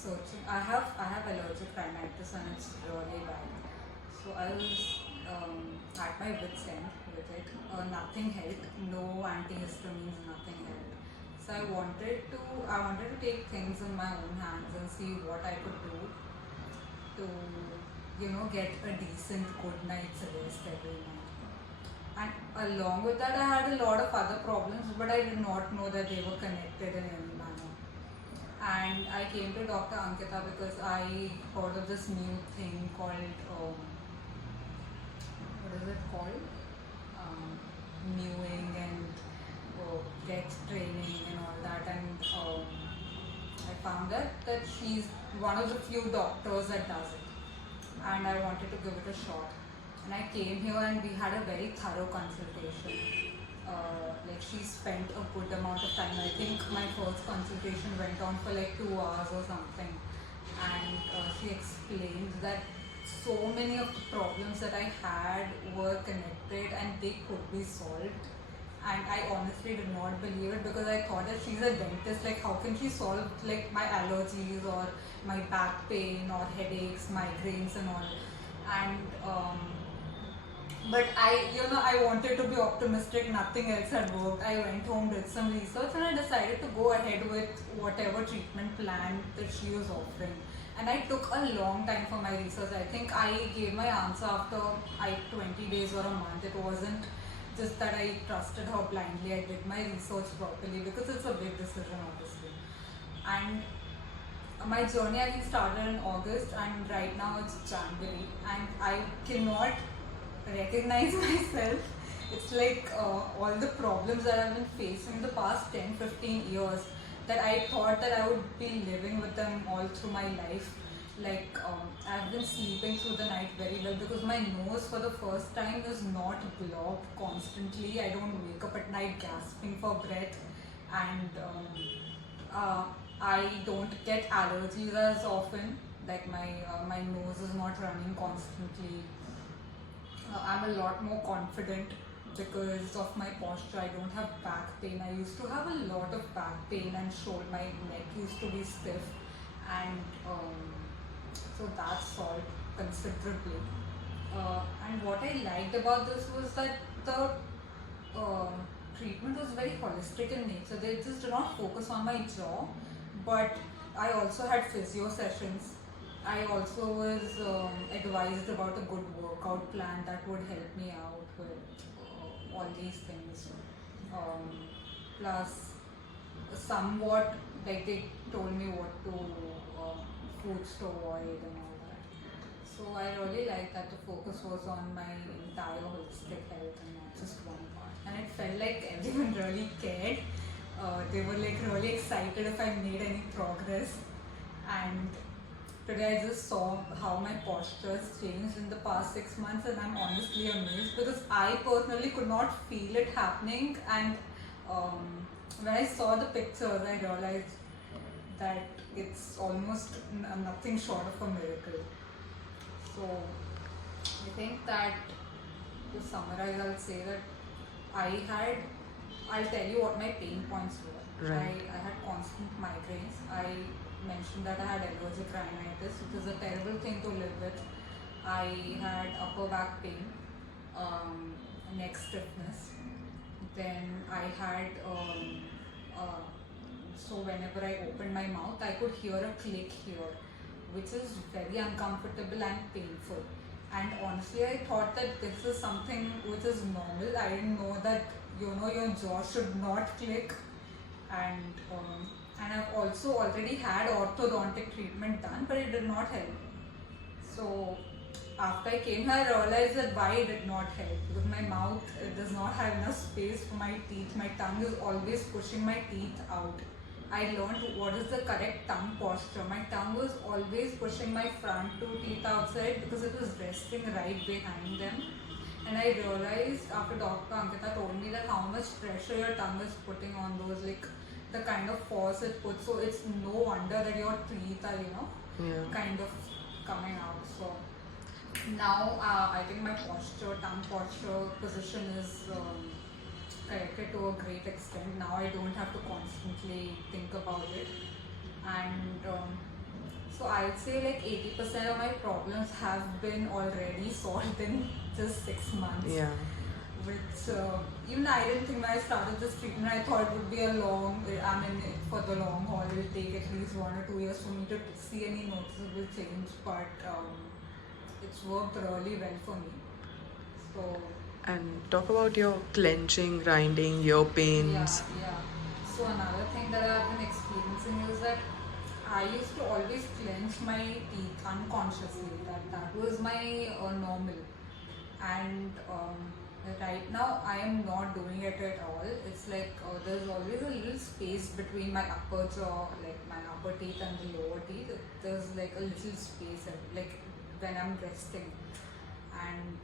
researching. I have allergic rhinitis and it's really bad. So I was at my wit's end with it. Nothing helped. No antihistamines. Nothing helped. So I wanted to take things in my own hands and see what I could do to get a decent good night's rest every night. And along with that, I had a lot of other problems, but I did not know that they were connected in any manner. And I came to Dr. Ankita because I heard of this new thing called, what is it called? Mewing and get training and all that. And I found that she's one of the few doctors that does it. And I wanted to give it a shot. And I came here and we had a very thorough consultation. Like she spent a good amount of time. I think my first consultation went on for like 2 hours or something. And she explained that so many of the problems that I had were connected and they could be solved. And I honestly did not believe it because I thought that she's a dentist. Like, how can she solve like my allergies or my back pain or headaches, migraines, and all? And but I wanted to be optimistic. Nothing else had worked. I went home, did some research, and I decided to go ahead with whatever treatment plan that she was offering. And I took a long time for my research. I think I gave my answer after 20 days or a month. It wasn't just that I trusted her blindly. I did my research properly because it's a big decision, obviously. And my journey I think started in August, and right now it's January, and I cannot recognize myself. It's like all the problems that I've been facing in the past 10-15 years, that I thought that I would be living with them all through my life. Like I've been sleeping through the night very well because my nose for the first time is not blocked constantly. I don't wake up at night gasping for breath, and I don't get allergies as often. Like my nose is not running constantly. I'm a lot more confident because of my posture. I don't have back pain. I used to have a lot of back pain and shoulder. My neck used to be stiff, and so that solved considerably. And what I liked about this was that the treatment was very holistic in nature. They just did not focus on my jaw, but I also had physio sessions. I also was advised about a good workout plan that would help me out with all these things. Um, Plus, somewhat like they told me what to foods to avoid and all that. So I really like that the focus was on my entire holistic health and not just one part. And it felt like everyone really cared. They were like really excited if I made any progress. And today I just saw how my posture has changed in the past 6 months, and I'm honestly amazed because I personally could not feel it happening. And when I saw the pictures, I realized that it's almost nothing short of a miracle. So I think that to summarize, I'll say that I'll tell you what my pain points were. Right. I had constant migraines. I mentioned that I had allergic rhinitis, which is a terrible thing to live with. I had upper back pain, neck stiffness. Then I had, so whenever I opened my mouth, I could hear a click here, which is very uncomfortable and painful. And honestly, I thought that this is something which is normal. I didn't know that your jaw should not click. And I've also already had orthodontic treatment done, but it did not help. So after I came here, I realized that why it did not help, because my mouth does not have enough space for my teeth. My tongue is always pushing my teeth out. I learned what is the correct tongue posture. My tongue was always pushing my front two teeth outside because it was resting right behind them. And I realized after Dr. Ankita told me that how much pressure your tongue is putting on those, like the kind of force it puts. So it's no wonder that your teeth are, kind of coming out. So now I think my tongue posture position is corrected to a great extent. Now I don't have to constantly think about it. And So I'd say like 80% of my problems have been already solved in just 6 months. Yeah. Which even I didn't think when I started this treatment, I thought it would be a long, I mean, for the long haul, it will take at least 1 or 2 years for me to see any noticeable change. But it's worked really well for me. So And talk about your clenching, grinding, ear pains. yeah. So another thing that I've been experiencing is that I used to always clench my teeth unconsciously. That was my normal. And right now I am not doing it at all. It's like there's always a little space between my upper jaw, like my upper teeth and the lower teeth. There's like a little space, like when I'm resting, and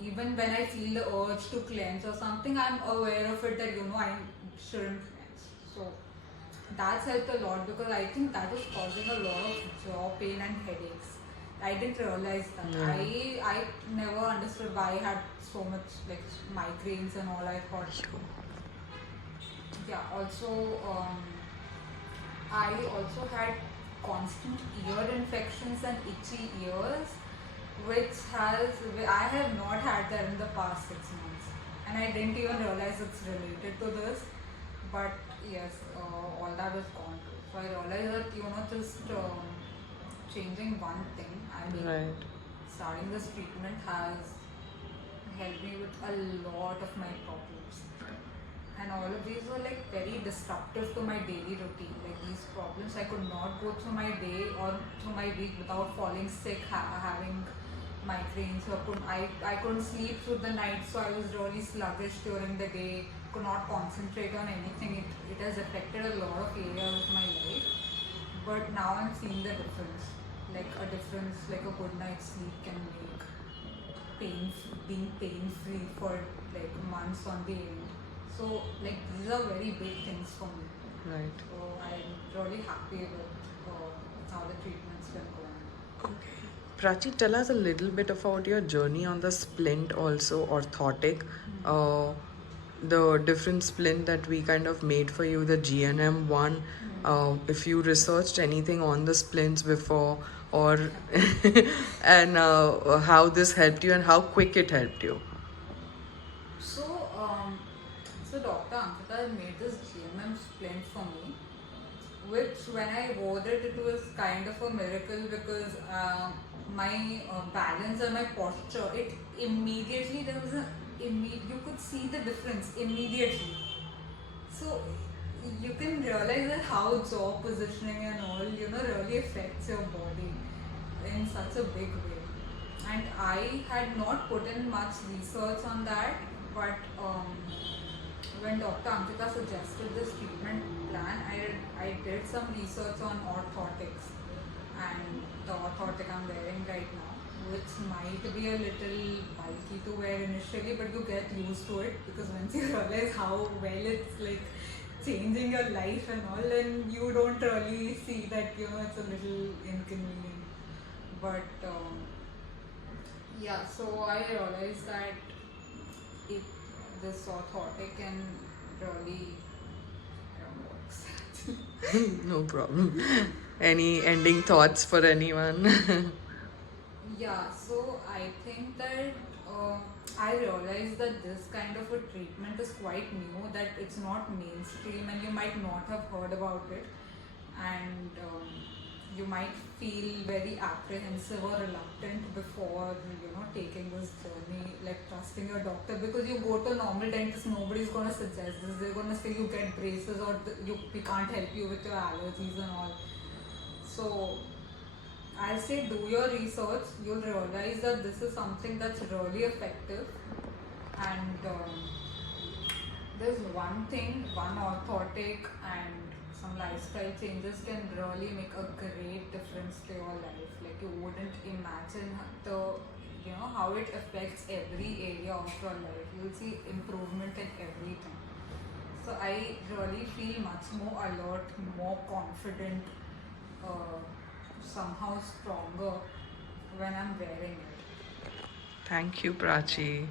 even when I feel the urge to cleanse or something, I'm aware of it that I shouldn't cleanse. So that's helped a lot because I think that was causing a lot of jaw pain and headaches. I didn't realize that. Yeah. I never understood why I had so much like migraines and all. I thought, yeah. Also, I also had constant ear infections and itchy ears, which I have not had that in the past 6 months, and I didn't even realize it's related to this. But yes, all that is gone too. So I realized that just changing one thing. I mean, Right. starting this treatment has helped me with a lot of my problems, and all of these were like very disruptive to my daily routine. Like these problems, I could not go through my day or through my week without falling sick, having migraines. So I couldn't sleep through the night, so I was really sluggish during the day. Could not concentrate on anything. It has affected a lot of areas of my life. But now I'm seeing the difference. Like a difference, like a good night's sleep can make being pain free for like months on the end. So like these are very big things for me. Right. So I'm really happy with how the treatment's been going. Okay. Prachi, tell us a little bit about your journey on the splint, also orthotic. Uh, the different splint that we kind of made for you, the GNM one. If you researched anything on the splints before, or and how this helped you and how quick it helped you. So, so Dr. Ankita made this GMM splint for me, which when I wore it, it was kind of a miracle because my balance and my posture, it immediately there was you could see the difference immediately. So you can realize that how jaw positioning and all really affects your body in such a big way. And I had not put in much research on that, but when Dr. Ankita suggested this treatment plan, I did some research on orthotics, and the orthotic I'm wearing right now, which might be a little bulky to wear initially, but you get used to it because once you realize how well it's like changing your life and all, then you don't really see that it's a little inconvenient. But yeah, so I realized that it this orthotic can really works. No problem. Any ending thoughts for anyone? Yeah, so I think that I realized that this kind of a treatment is quite new, that it's not mainstream, and you might not have heard about it, and you might feel very apprehensive or reluctant before taking this journey, like trusting your doctor, because you go to a normal dentist, nobody's gonna suggest this. They're gonna say you get braces, or we can't help you with your allergies and all. So I'll say do your research. You'll realize that this is something that's really effective, and there's one thing, one orthotic and some lifestyle changes can really make a great difference to your life. Like you wouldn't imagine how it affects every area of your life. You'll see improvement in everything. So I really feel much more alert, more confident, uh, somehow stronger when I'm wearing it. Thank you, Prachi.